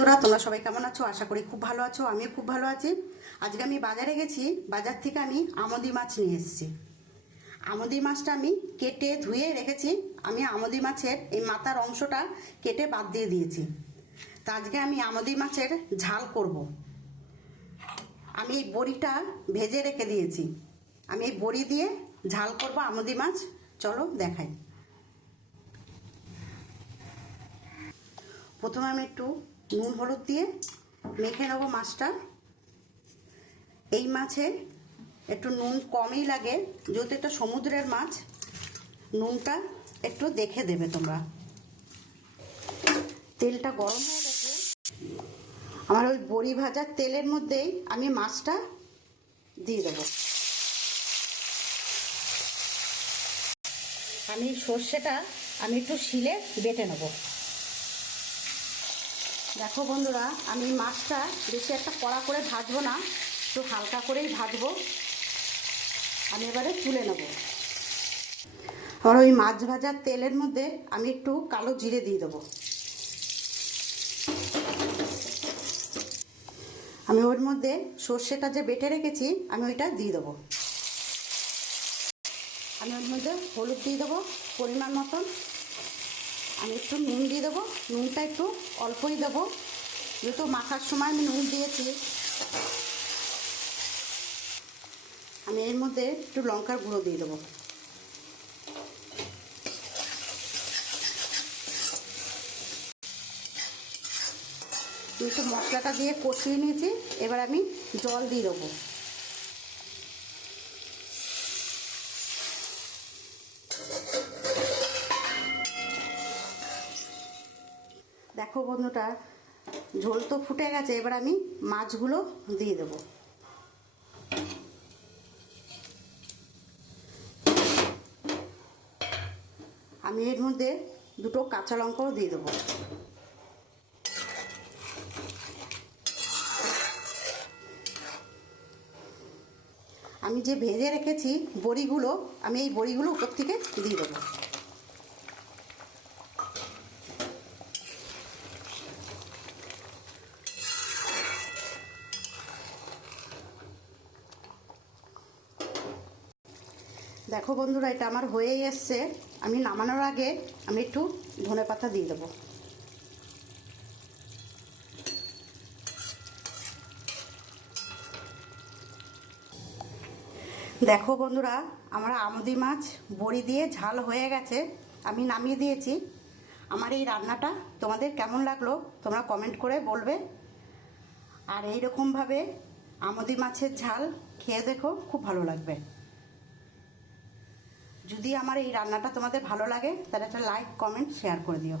বন্ধুরা তোমরা সবাই কেমন আছো? আশা করি খুব ভালো আছো। আমিও খুব ভালো আছি। আজকে আমি বাজারে গেছি, বাজার থেকে আমি আমুদি মাছ নিয়ে এসেছি। আমুদি মাছটা আমি কেটে ধুয়ে রেখেছি। আমি আমুদি মাছের এই মাথার অংশটা কেটে বাদ দিয়ে দিয়েছি। তা আজকে আমি আমুদি মাছের ঝাল করব। আমি এই বড়িটা ভেজে রেখে দিয়েছি। আমি এই বড়ি দিয়ে ঝাল করব আমুদি মাছ। চলো দেখাই। প্রথমে আমি একটু নুন হলুদ দিয়ে মেখে নেবো মাছটা। এই মাছে একটু নুন কমই লাগে, যেহেতু এটা সমুদ্রের মাছ, নুনটা একটু দেখে দেবে তোমরা। তেলটা গরম হয়ে গেছে। আমার ওই বড়ি ভাজার তেলের মধ্যেই আমি মাছটা দিয়ে দেবো। আমি সর্ষেটা আমি একটু শিলে বেটে নেবো। দেখো বন্ধুরা, আমি মাছটা বেশি একটা কড়া করে ভাজবো না, একটু হালকা করেই ভাজবো। আমি এবারে তুলে নেব। আর ওই মাছ ভাজার তেলের মধ্যে আমি একটু কালো জিরে দিয়ে দেবো। আমি ওর মধ্যে সর্ষেটা যে বেটে রেখেছি আমি ওইটা দিয়ে দেবো। আমি ওর মধ্যে হলুদ দিয়ে দেবো পরিমাণ মতন। আমি একটু নুন দিয়ে দেবো। নুনটা একটু অল্পই দেবো, যেহেতু মাখার সময় আমি নুন দিয়েছি। আমি এর মধ্যে একটু লঙ্কার গুঁড়ো দিয়ে দেবো। একটু মশলাটা দিয়ে কষিয়ে নিয়েছি। এবার আমি জল দিয়ে দেবো। দেখো বন্ধুটা, ঝোল তো ফুটে গেছে। এবার আমি মাছগুলো দিয়ে দেবো। আমি এর মধ্যে দুটো কাঁচা লঙ্কাও দিয়ে দেবো। আমি যে ভেজে রেখেছি বড়িগুলো, আমি এই বড়িগুলো উপর থেকে দিয়ে দেবো। দেখো বন্ধুরা, এটা আমার হয়েই এসছে। আমি নামানোর আগে আমি একটু ধনেপাতা দিয়ে দেবো। দেখো বন্ধুরা, আমার আমুদি মাছ বড়ি দিয়ে ঝাল হয়ে গেছে। আমি নামিয়ে দিয়েছি। আমার এই রান্নাটা তোমাদের কেমন লাগলো তোমরা কমেন্ট করে বলবে। আর এই রকমভাবে আমুদি মাছের ঝাল খেয়ে দেখো, খুব ভালো লাগবে। যদি আমার এই রান্নাটা তোমাদের ভালো লাগে তাহলে একটা লাইক, কমেন্ট, শেয়ার করে দিও।